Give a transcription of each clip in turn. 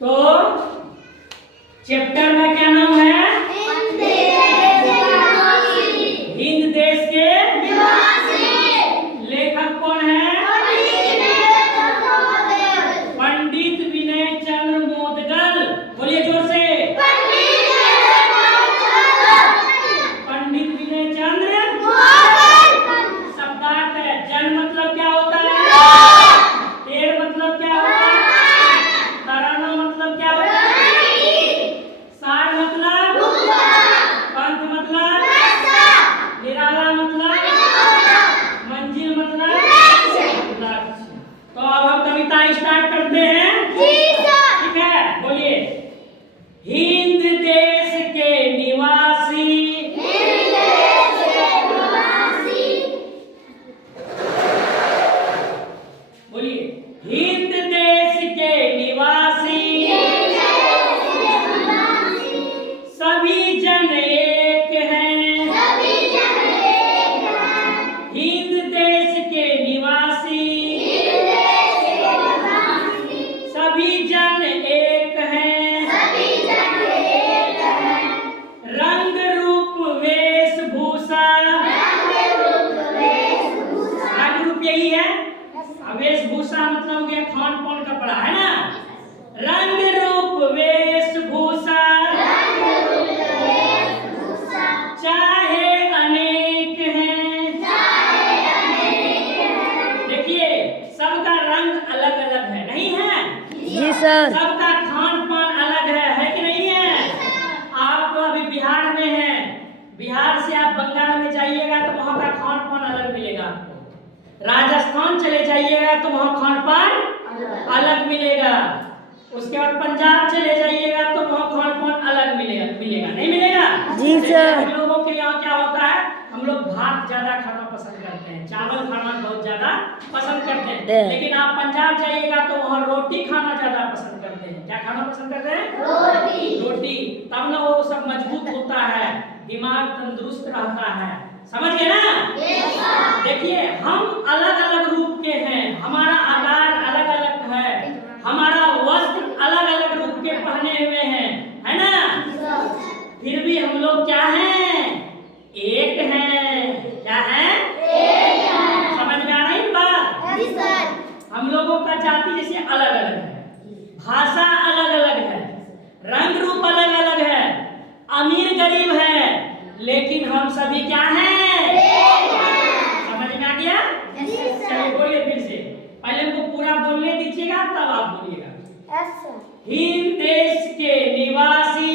तो चैप्टर में क्या नाम है? हिंद देश के लेखक कौन है? पंडित विनय चंद्र मोदगल। बोलिए जोर से। पंडित विनय चंद्र शब्दार्थ है। जन मतलब क्या होता है? पेड़ मतलब क्या होता है? तराना मतलब क्या होता है? सार मतलब? पंथ मतलब? निराला मतलब? मंजिल मतलब? लक्ष्य। तो अब हम कविता स्टार्ट करते हैं। ठीक है, बोलिए। हिंद देश के निवासी बोलिए। हिंद देश के निवासी सभी जन एक हैं। हिंद देश के निवासी सभी जन एक हैं। रंग रूप वेशभूषा रंग रूप यही है। वेशभूषा मतलब हो गया खान पान कपड़ा, है ना? रंग रूप वेशभूषा चाहे अनेक हैं। देखिए, सबका रंग अलग अलग है, नहीं है? जी सर। सबका खान पान अलग है कि नहीं है? आप अभी बिहार में हैं, बिहार से आप बंगाल में जाइएगा तो वहाँ का खान पान अलग मिलेगा आपको। राजस्थान चले जाइएगा तो वहाँ खान पान अलग मिलेगा। उसके बाद पंजाब चले जाइएगा तो वहाँ खान पान अलग मिलेगा नहीं मिलेगा? जी सर। हम लोगों के यहाँ क्या होता है, हम लोग भात ज्यादा खाना पसंद करते हैं, चावल खाना बहुत ज्यादा पसंद करते हैं। लेकिन आप पंजाब जाइएगा तो वहाँ रोटी खाना ज्यादा पसंद करते हैं। क्या खाना पसंद करते हैं? रोटी। तब ना वो सब मजबूत होता है, दिमाग तंदुरुस्त रहता है। समझ गए ना? देखिए, हम अलग अलग रूप के हैं, हमारा आकार अलग अलग है, हमारा वस्त्र अलग अलग रूप के पहने हुए हैं, है ना? फिर भी हम लोग क्या हैं? एक हैं। क्या हैं? समझ में आ रही बात? हम लोगों का जाति जैसे अलग अलग है, भाषा अलग अलग है, रंग रूप अलग अलग है, अमीर गरीब है, लेकिन हम सभी क्या हैं? समझ में आ गया? चलिए बोलिए फिर से। पहले हमको पूरा बोलने दीजिएगा तब आप बोलिएगा। हिंद देश के निवासी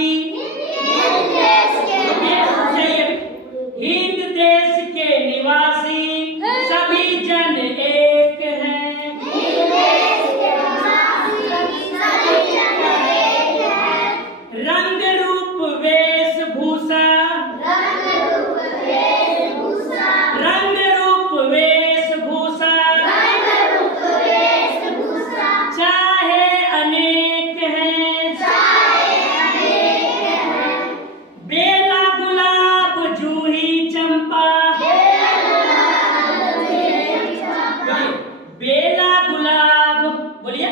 हिंद देश के निवासी सभी जन एक हैं। रंग रूप वेशभूषा रंग रूप वेशभूषा चाहे अनेक हैं। बेला गुलाब जूही चंपा बेला गुलाब बोलिए।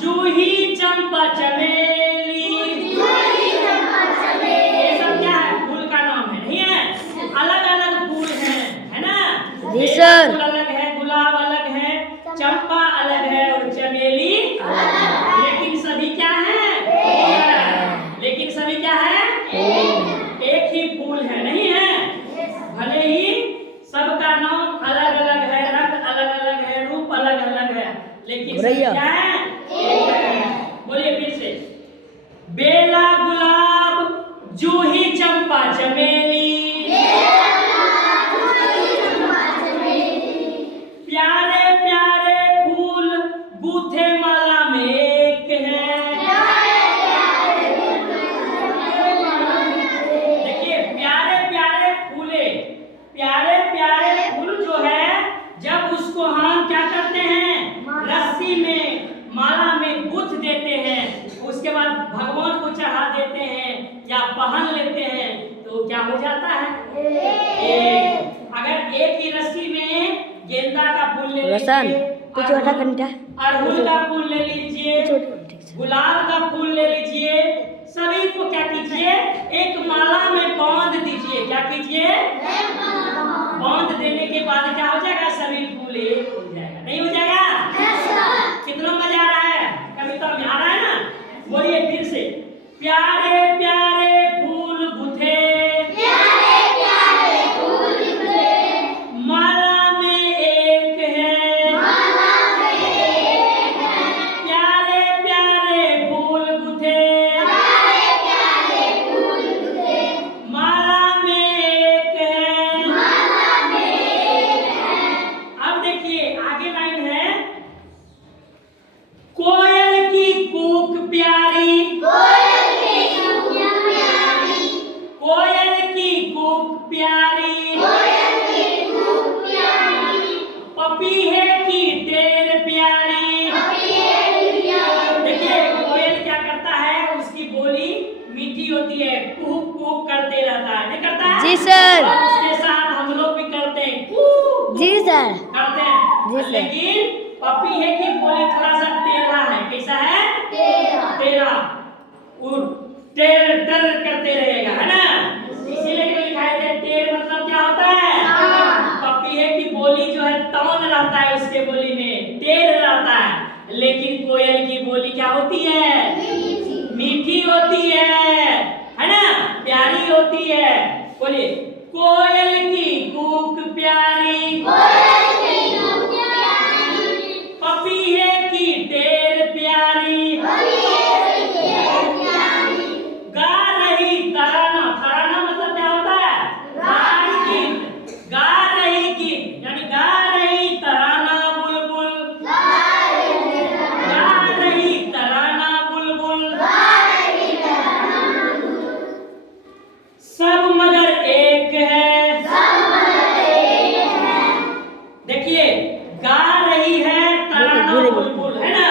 जूही चंपा चमेली ये सब क्या है? फूल का नाम है, नहीं है? अलग अलग फूल हैं, है ना? जी सर। फूल अलग है, गुलाब अलग है, चंपा अलग है और चमेली लेकिन सभी क्या है? लेकिन सभी क्या है? एक ही फूल है, नहीं है? भले ही सबका नाम अलग अलग है, रंग अलग अलग है, रूप अलग अलग है, लेकिन सभी क्या है? बोलिए फिर से। बेला गुलाब जूही चंपा चमेली प्यारे प्यारे फूल गूथे माला में एक है। देखिए, प्यारे प्यारे फूल जो है, जब उसको हम क्या करते हैं? रस्सी में माला में गूंथ देते हैं, उसके बाद भगवान को चढ़ा देते हैं या पहन लेते हैं, तो क्या हो जाता है? एक। अगर एक ही रस्सी में गेंदा का फूल ले लीजिए, कुछ छोटा घंटा अड़हुल का फूल ले लीजिए, गुलाब का फूल ले लीजिए, सभी को क्या कीजिए, एक माला में बांध दीजिए। क्या कीजिए? बांध देने के बाद क्या हो जाएगा, सभी फूल एक हो जाएगा। नहीं हो जाएगा? कितना मजा आ रहा है, कविता में आ रहा है ना? बोलिए फिर से, प्यारे प्यारे फूल गुथे, माला में एक है, प्यारे प्यारे फूल गुथे, माला में एक है। अब देखिए आगे लाइन है, कोयल की कूक प्यारी, कोयल की कूक प्यारी, पपीहे की टेर प्यारी। देखिए कोयल क्या करता है, उसकी बोली मीठी होती है, कुहुक कुहुक करते रहता है, नहीं करता है? जी सर। और उसके साथ हम लोग भी करते हैं, कुहुक जी सर। करते हैं। जी सर। लेकिन पपीहे की बोली थोड़ा सा टेढ़ा है। कैसा है? टेढ़ा। टेढ़ टर करते रहेगा, है ना? इसीलिए लिखा है टेढ़ मतलब क्या होता है? पपीहे की बोली जो है तौन रहता है, उसके बोली में टेढ़ रहता है। लेकिन कोयल की बोली क्या होती है? मीठी होती है ना? प्यारी होती है। बोलिए, कोयल की कूक प्यारी, पपीहे की टेढ़ प्यारी, गा रही तराना। तराना मतलब क्या होता है? गीत। गा रही गीत यानी गा रही तराना बुलबुल, गा रही तराना बुलबुल, सब मगर एक है। देखिए गा रही है तराना बुलबुल, है ना?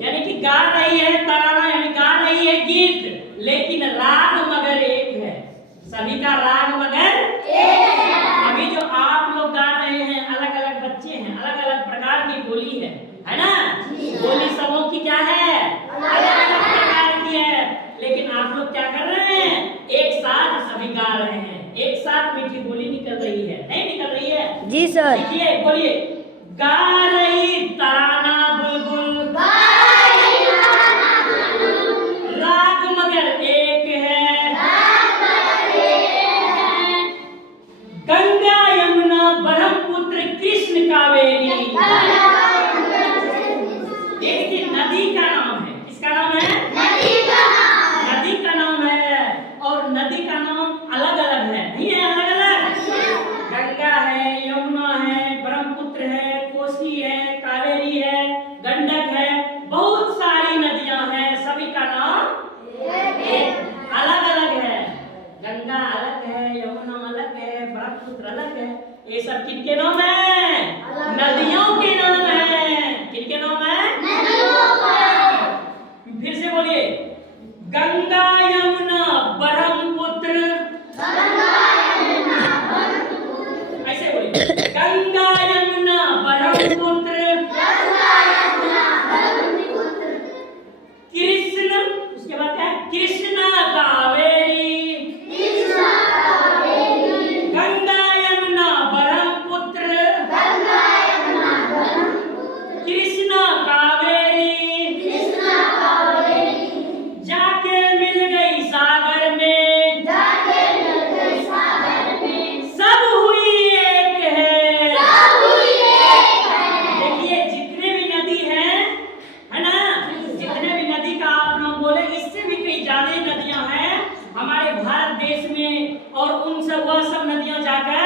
यानी कि गा रही है तराना, यानी गा रही है गीत, लेकिन राग मगर एक है। सभी का राग मगर एक है। अभी जो आप लोग गा रहे हैं, अलग अलग बच्चे हैं, अलग अलग प्रकार की बोली है ना? बोली सबों की क्या है? अलग अलग प्रकार की है। लेकिन आप लोग क्या कर रहे हैं? एक साथ सभी गा रहे हैं, एक साथ मीठी बोली निकल रही है, नहीं निकल रही है? जी सर। देखिए बोलिए, गा रही तराना बुलबुल, राग मगर एक है, गंगा यमुना ब्रह्मपुत्र कृष्ण कावेरी। देखिए नदी का नाम है, किसका नाम है? नदी का नाम है। और नदी का नाम अलग अलग है, नहीं है अलग अलग? गंगा है, यमुना है, ब्रह्मपुत्र है, कोसी है, कावेरी है, गंडक है, बहुत सारी नदियां हैं, सभी का नाम अलग अलग है। गंगा अलग है, यमुना अलग है, ब्रह्मपुत्र अलग है। ये सब किनके नाम है? नदियों के नाम है। किनके नाम है? फिर से बोलिए, गंगा यमुना ब्रह्मपुत्र, ऐसे बोलिए, गंगा यमुना ब्रह्मपुत्र, कृष्ण, उसके बाद क्या है? कृष्णा कावेरी, गंगा यमुना ब्रह्मपुत्र, कृष्णा कावेरी, जाके मिल गई सागर में, सब हुई एक है। देखिए जितने भी नदी हैं, है ना? जितने भी नदी का आप नाम बोले, इससे भी कई ज्यादा नदियां हैं हमारे भारत देश में। और उन सब वह सब नदियां जाकर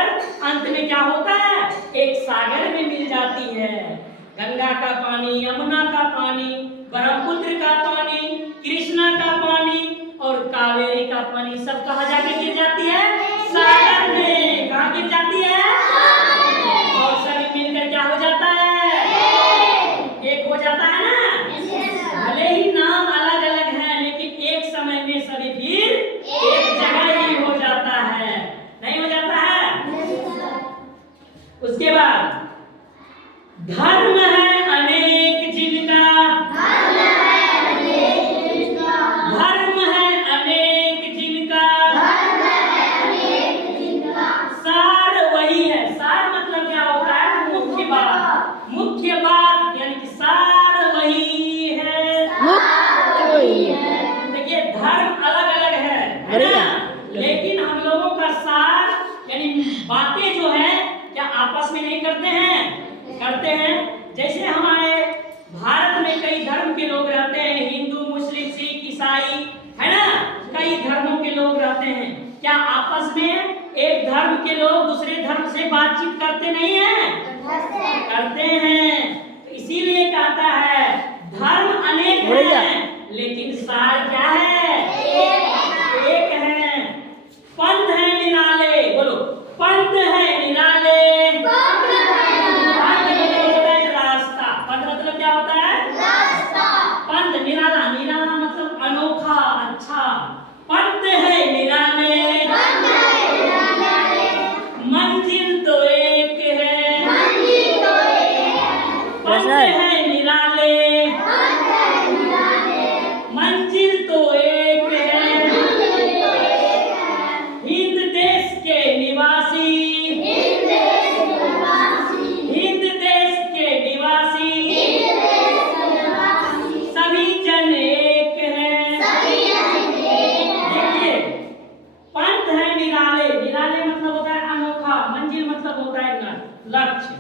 अंत में क्या होता है? एक सागर में मिल जाती है। गंगा का पानी, यमुना का पानी, ब्रह्मपुत्र का पानी, कृष्णा का पानी और कावेरी का पानी सब कहाँ जाके गिर जाती है? सागर में। कहाँ गिर जाती है? और सभी मिलकर क्या हो जाता है? एक हो जाता है ना? भले ही नाम अलग अलग है, लेकिन एक समय में सभी फिर एक जगह ही हो जाता है, नहीं हो जाता है? उसके बाद धर्म है मुख्य बात यानी कि सार वही है। देखिए धर्म अलग अलग है ना, लेकिन हम लोगों का सार यानी बातें जो है क्या आपस में नहीं करते हैं? करते हैं। जैसे हमारे भारत में कई धर्म के लोग रहते हैं, हिंदू, मुस्लिम, सिख, ईसाई, है ना, कई धर्मों के लोग रहते हैं। क्या आपस में एक धर्म के लोग दूसरे धर्म से बातचीत करते नहीं हैं? करते हैं। तो इसीलिए कहता है धर्म अनेक हैं लेकिन सार क्या है? एक है। पंथ है निराले, बोलो पंथ है निराले। पंथ मतलब होता है रास्ता। पंथ मतलब क्या होता है? रास्ता। पंथ निराला, निराला मतलब अनोखा, अच्छा। पंथ है निराले, मंजिल तो एक है। पंथ है निराले, मंजिल तो एक है। हिंद देश के निवासी, हिंद देश के निवासी, सभी जन एक है। देखिए पंथ है निराले, निराले मतलब होता है अनोखा, मंजिल मतलब होता है लक्ष्य।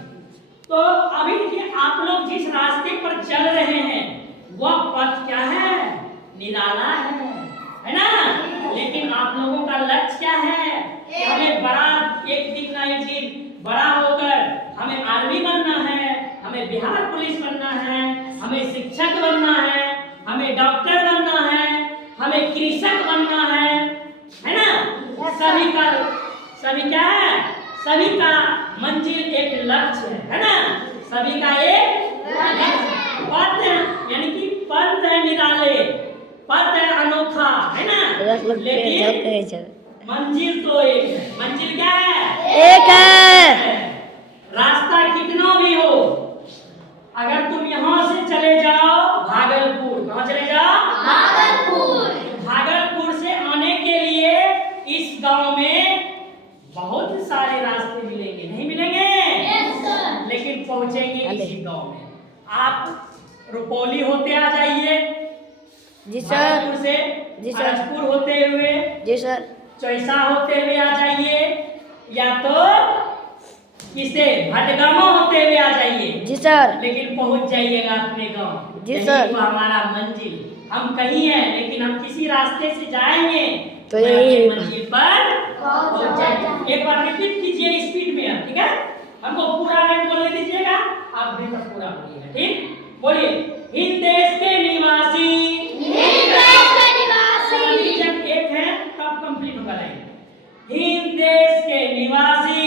तो अभी देखिए आप लोग जिस रास्ते पर चल रहे हैं वह पथ क्या है? निराला है ना? लेकिन आप लोगों का लक्ष्य क्या है? कि हमें बड़ा एक दिन ना एक दिन बड़ा होकर हमें आर्मी बनना है, हमें बिहार पुलिस बनना है, हमें शिक्षक बनना है, हमें डॉक्टर बनना है, हमें कृषक बनना है ना? सभी क्या है? सभी का मंजिल एक लक्ष्य है ना? सभी का एक लक्ष्य। पथ यानी कि पंथ है निराले, पथ है अनोखा, है ना? लेकिन मंजिल तो एक है। मंजिल क्या है? एक है। रास्ता कितना भी हो, अगर तुम यहाँ से चले जाओ भागलपुर, कहाँ चले जाओ? भागलपुर से आने के लिए इस गांव में बहुत सारे रास्ते मिलेंगे, नहीं मिलेंगे? लेकिन पहुंचेंगे इसी गांव में। आप रुपौली होते आ जाइए, जी सर। भागलपुर से जी सर। अरसपुर होते हुए, जी सर। चौसा होते हुए आ जाइए, या तो किसे भटगामा होते हुए आ जाइए। जी सर। लेकिन पहुंच जाइएगा अपने गांव। जी सर। वो हमारा मंजिल। हम कहीं हैं लेकिन हम किसी रास्ते से जाएंगे तो यही मंजिल पर पहुंच जाएंगे। एक बार रिपीट कीजिए स्पीड में, ठीक है? हमको पूरा लाइन बोलने दीजिएगा, आप भी तब पूरा बोलिएगा, ठीक? बोलिए हिंद देश के निवासी, सभी जन एक है, तब कंप्लीट होगा लाइन। हिंद देश के निवासी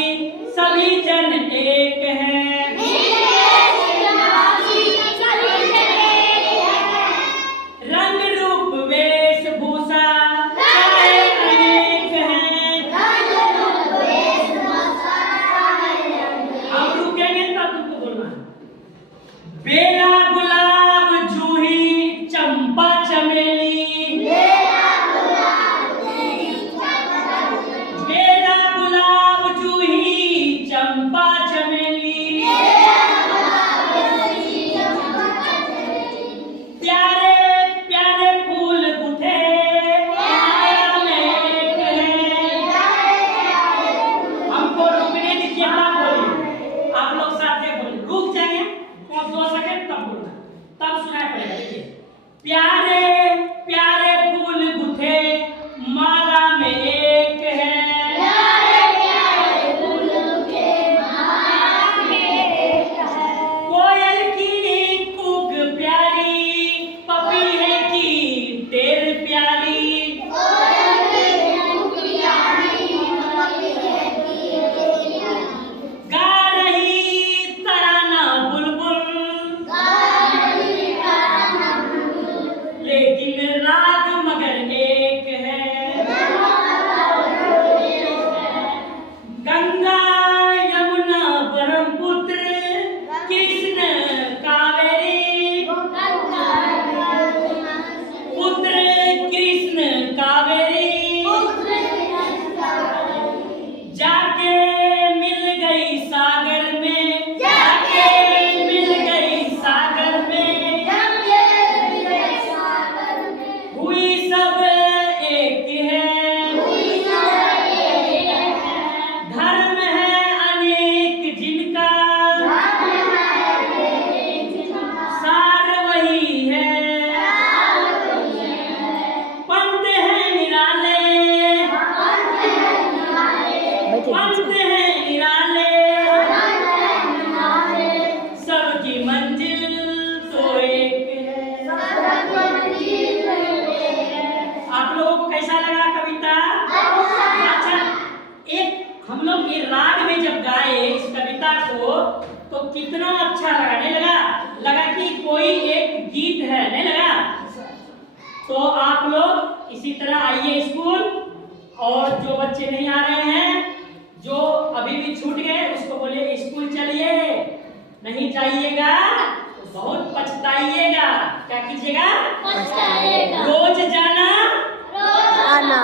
सभी जन एक हैं। रंग रूप वेशभूषा चाहे अनेक हैं। हम रुकेंगे तब तुमको बोलना है। बेला गुलाब जूही चंपा चमेली, बेला गुलाब जूही चंपा चमेली, प्यारे प्यारे फूल गुथे माला में एक है। हमको रुकने दीजिए, तब बोलिए। आप लोग साथ में बोलिए, रुक जाएंगे 2 सेकंड तब बोलना, तब सुनाई पड़ेगा। देखिए प्यारे प्यारे फूल गुथे माला में एक है। कोयल की कूक प्यारी, पपीहे की टेर प्यारी, गा रही तराना बुलबुल, कितना अच्छा लगा, नहीं लगा? लगा कि कोई एक गीत है, नहीं लगा? तो आप लोग इसी तरह आइए स्कूल, और जो बच्चे नहीं आ रहे हैं, जो अभी भी छूट गए, उसको बोलिए स्कूल चलिए, नहीं जाइएगा तो बहुत पछताइएगा। क्या कीजिएगा? पछताएगा। रोज जाना, आना,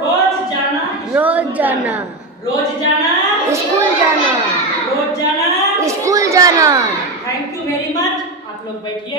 रोज जाना, रोज जाना, रोज जाना, स्कूल जाना, रोज जाना। स्कूल जाना। Thank you very much. आप लोग बैठिए।